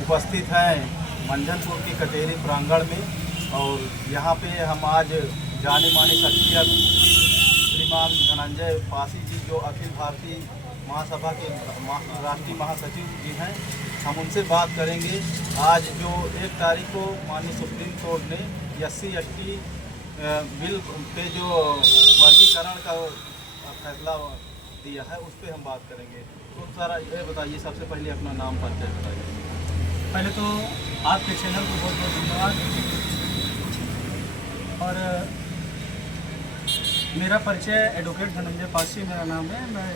उपस्थित हैं मंझनपुर की कचहरी प्रांगण में। और यहाँ पे हम आज जाने मानी शख्सियत श्रीमान धनंजय पासी जी, जो अखिल भारतीय महासभा के राष्ट्रीय महासचिव जी हैं, हम उनसे बात करेंगे। आज जो 1 तारीख को माननीय सुप्रीम कोर्ट ने SC/ST बिल पे जो वर्गीकरण का फैसला दिया है, उस पर हम बात करेंगे। तो सारा ये बताइए, सबसे पहले अपना नाम परिचय बताइए। पहले तो आपके चैनल को बहुत बहुत धन्यवाद। और मेरा परिचय एडवोकेट धनंजय पासी मेरा नाम है। मैं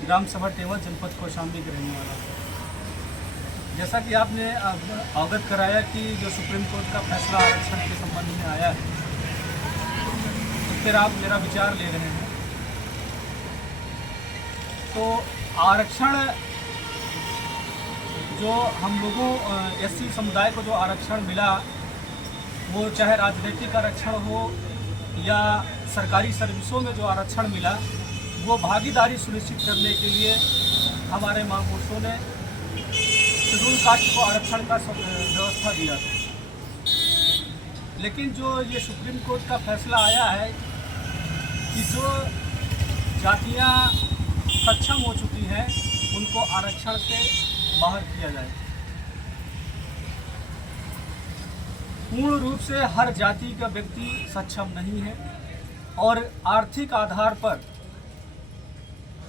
ग्राम सभा टेवा जनपद कौशाम्बी के रहने वाला हूँ। जैसा कि आपने अवगत कराया कि जो सुप्रीम कोर्ट का फैसला आरक्षण के संबंध में आया है, तो फिर आप मेरा विचार ले रहे हैं। तो आरक्षण जो हम लोगों SC समुदाय को जो आरक्षण मिला, वो चाहे राजनीतिक आरक्षण हो या सरकारी सर्विसों में जो आरक्षण मिला, वो भागीदारी सुनिश्चित करने के लिए हमारे महापुरुषों ने शेड्यूल कास्ट को आरक्षण का व्यवस्था दिया था। लेकिन जो ये सुप्रीम कोर्ट का फैसला आया है कि जो जातियां सक्षम हो चुकी हैं, उनको आरक्षण से बाहर किया जाए। पूर्ण रूप से हर जाति का व्यक्ति सक्षम नहीं है और आर्थिक आधार पर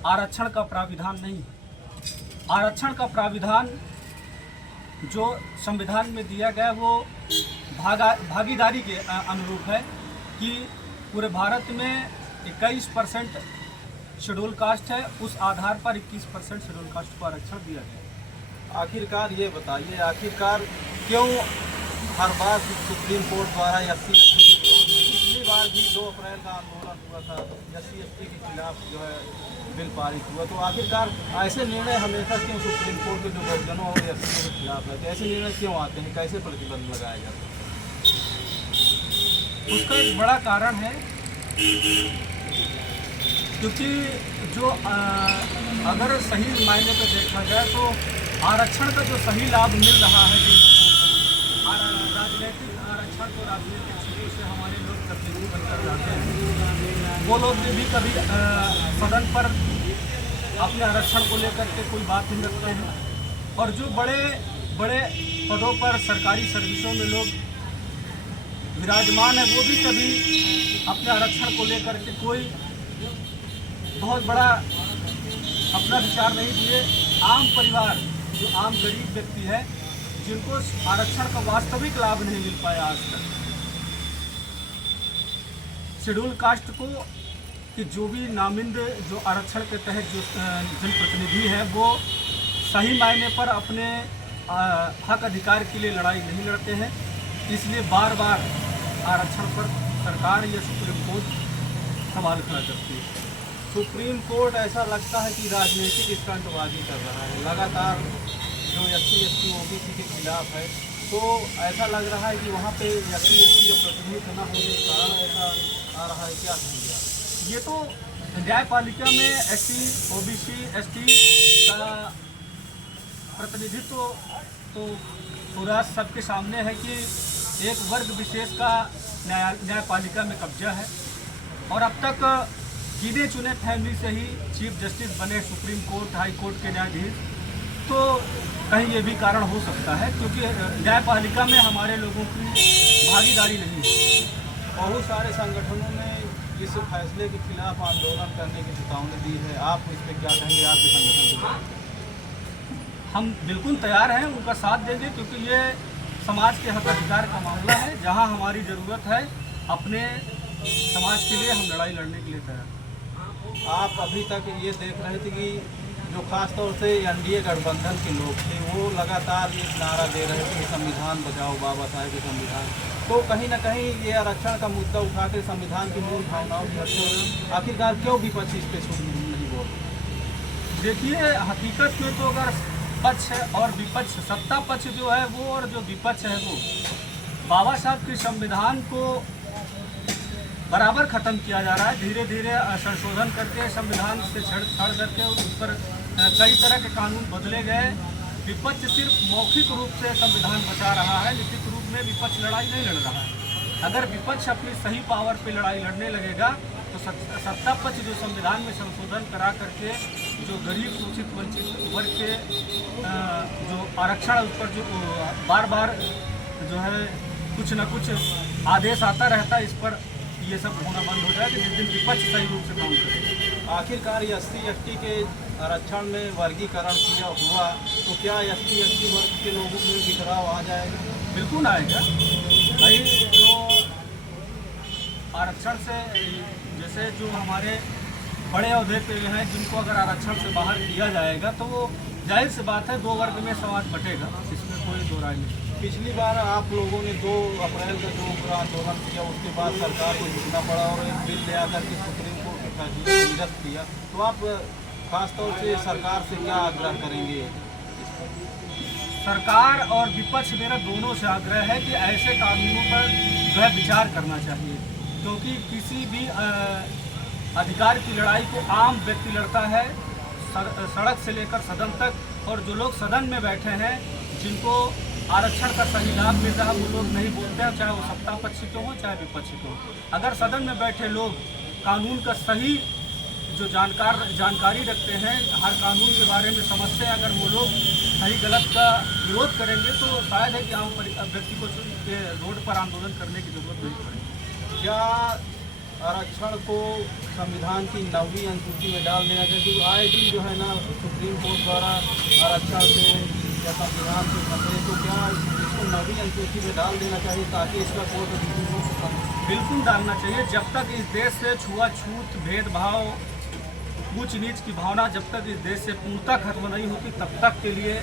आरक्षण का प्राविधान नहीं है। आरक्षण का प्राविधान जो संविधान में दिया गया वो भागीदारी के अनुरूप है कि पूरे भारत में 21% शेड्यूल कास्ट है, उस आधार पर 21% शेड्यूल कास्ट को आरक्षण दिया गया। आखिरकार ये बताइए, आखिरकार क्यों हर बार सुप्रीम कोर्ट द्वारा SC/ST के विरोध में, पिछली बार भी 2 अप्रैल का आंदोलन हुआ था, SC/ST के खिलाफ जो है बिल पारित हुआ, तो आखिरकार ऐसे निर्णय हमेशा क्यों सुप्रीम कोर्ट के जो बहुजनों और SC के खिलाफ है, ऐसे निर्णय क्यों आते हैं, कैसे प्रतिबंध लगाया जाता है? उसका एक बड़ा कारण है, क्योंकि जो अगर सही मायने पर देखा जाए तो आरक्षण का जो सही लाभ मिल रहा है जिन लोगों को, राजनीतिक आरक्षण को राजनीतिक शुरू से हमारे लोग प्रतिनिधि बनकर जाते हैं, वो लोग भी कभी सदन पर अपने आरक्षण को लेकर के कोई बात नहीं रखते हैं। और जो बड़े बड़े पदों पर सरकारी सर्विसों में लोग विराजमान है, वो भी कभी अपने आरक्षण को लेकर के कोई बहुत बड़ा अपना विचार नहीं दिए। आम परिवार, जो आम गरीब व्यक्ति है, जिनको आरक्षण का वास्तविक लाभ नहीं मिल पाया आज तक, शेड्यूल कास्ट को कि जो भी नामिंद जो आरक्षण के तहत जो जनप्रतिनिधि है, वो सही मायने पर अपने हक अधिकार के लिए लड़ाई नहीं लड़ते हैं। इसलिए बार बार आरक्षण पर सरकार या सुप्रीम कोर्ट सवाल खड़ा करती है। सुप्रीम कोर्ट ऐसा लगता है कि राजनीतिक स्टंटबाजी कर रहा है, लगातार जो SC/ST OBC के खिलाफ है, तो ऐसा लग रहा है कि वहाँ पे SC/ST प्रतिनिधित्व न होने के कारण ऐसा आ रहा है। क्या कहेंगे आप? ये तो न्यायपालिका में SC OBC ST का प्रतिनिधित्व तो पूरा सबके सामने है कि एक वर्ग विशेष का न्यायपालिका में कब्जा है। और अब तक गिने चुने फैमिली से ही चीफ जस्टिस बने सुप्रीम कोर्ट, हाई कोर्ट के न्यायाधीश, तो कहीं ये भी कारण हो सकता है क्योंकि न्यायपालिका में हमारे लोगों की भागीदारी नहीं है। बहुत सारे संगठनों ने इस फैसले के खिलाफ आंदोलन करने की चेतावनी दी है, आप इस पर क्या कहेंगे? आपके संगठन को? हम बिल्कुल तैयार हैं, उनका साथ देंगे, क्योंकि ये समाज के हक अधिकार का मामला है। जहां हमारी ज़रूरत है, अपने समाज के लिए हम लड़ाई लड़ने के लिए तैयार। आप अभी तक ये देख रहे थे कि जो खासतौर से NDA गठबंधन के लोग थे, वो लगातार एक नारा दे रहे थे, संविधान बचाओ, बाबा साहेब के संविधान। तो कहीं ना कहीं ये आरक्षण का मुद्दा उठा के संविधान की मूल भावनाओं की हत्या, आखिरकार क्यों विपक्ष इस पे नहीं बोल? देखिए, हकीकत में तो अगर पक्ष है और विपक्ष, सत्ता पक्ष जो है वो और जो विपक्ष है वो बाबा साहब के संविधान को बराबर ख़त्म किया जा रहा है। धीरे धीरे संशोधन करके संविधान से छेड़छाड़ करके उस पर कई तरह के कानून बदले गए विपक्ष सिर्फ मौखिक रूप से संविधान बचा रहा है, लिखित रूप में विपक्ष लड़ाई नहीं लड़ रहा है। अगर विपक्ष अपनी सही पावर पे लड़ाई लड़ने लगेगा तो सत्ता पक्ष जो संविधान में संशोधन करा करके जो गरीब शोषित वंचित वर्ग के जो आरक्षण उस पर जो बार बार जो है कुछ न कुछ आदेश आता रहता है, इस पर ये सब होना बंद हो जाए कि जिस दिन विपक्ष सही रूप से काम करे। आखिरकार SC/ST के आरक्षण में वर्गीकरण किया हुआ तो क्या SC/ST वर्ग के लोगों में बिखराव आ जाएगा? बिल्कुल आएगा भाई। जो आरक्षण से जैसे जो हमारे बड़े ओहदे पे हैं जिनको अगर आरक्षण से बाहर किया जाएगा तो वो जाहिर सी बात है 2 वर्ग में समाज बटेगा, इसमें कोई दो राय नहीं। पिछली बार आप लोगों ने 2 अप्रैल का जो उग्र आंदोलन किया उसके बाद सरकार को झुकना पड़ा और एक बिल ले आकर के सुप्रीम कोर्ट के फैसले को निरस्त किया, तो आप खासतौर से सरकार से क्या आग्रह करेंगे? सरकार और विपक्ष मेरा दोनों से आग्रह है कि ऐसे कानूनों पर जो है विचार करना चाहिए, क्योंकि किसी भी अधिकार की लड़ाई को आम व्यक्ति लड़ता है सड़क से लेकर सदन तक, और जो लोग सदन में बैठे हैं जिनको आरक्षण का सही लाभ मिल रहा है वो लोग नहीं बोलते हैं, चाहे वो सत्ता पक्ष के हों चाहे विपक्ष के हों। अगर सदन में बैठे लोग कानून का सही जो जानकारी रखते हैं, हर कानून के बारे में समझते हैं, अगर वो लोग सही गलत का विरोध करेंगे तो शायद है कि आम व्यक्ति को रोड पर आंदोलन करने की जरूरत नहीं पड़ेगी। क्या आरक्षण को संविधान की 9वीं अनुसूची में डाल देना चाहिए? क्योंकि आए दिन जो है ना सुप्रीम कोर्ट द्वारा आरक्षण से या संविधान से खतरे, तो क्या इसको 9वीं अनुसूची में डाल देना चाहिए ताकि इसका कोर्ट बिल्कुल डालना चाहिए। जब तक इस देश से छुआछूत, भेदभाव, ऊंच नीच की भावना जब तक इस देश से पूर्णतः खत्म नहीं होती तब तक के लिए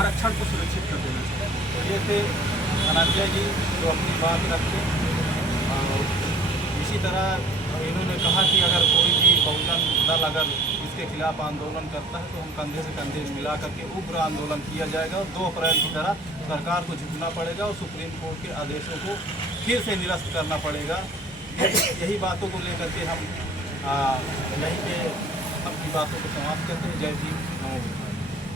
आरक्षण को सुरक्षित कर देना चाहिए। तो ये थे धनंजय जी जो अपनी बात रखते, और इसी तरह इन्होंने कहा कि अगर कोई भी बहुजन दल अगर इसके खिलाफ आंदोलन करता है तो हम कंधे से कंधे मिला करके उग्र आंदोलन किया जाएगा और 2 अप्रैल की तरह सरकार को झुकना पड़ेगा और सुप्रीम कोर्ट के आदेशों को फिर से निरस्त करना पड़ेगा। यही बातों को लेकर के हम यहीं पे अपनी बातों को समाप्त करते हैं। जय भीम।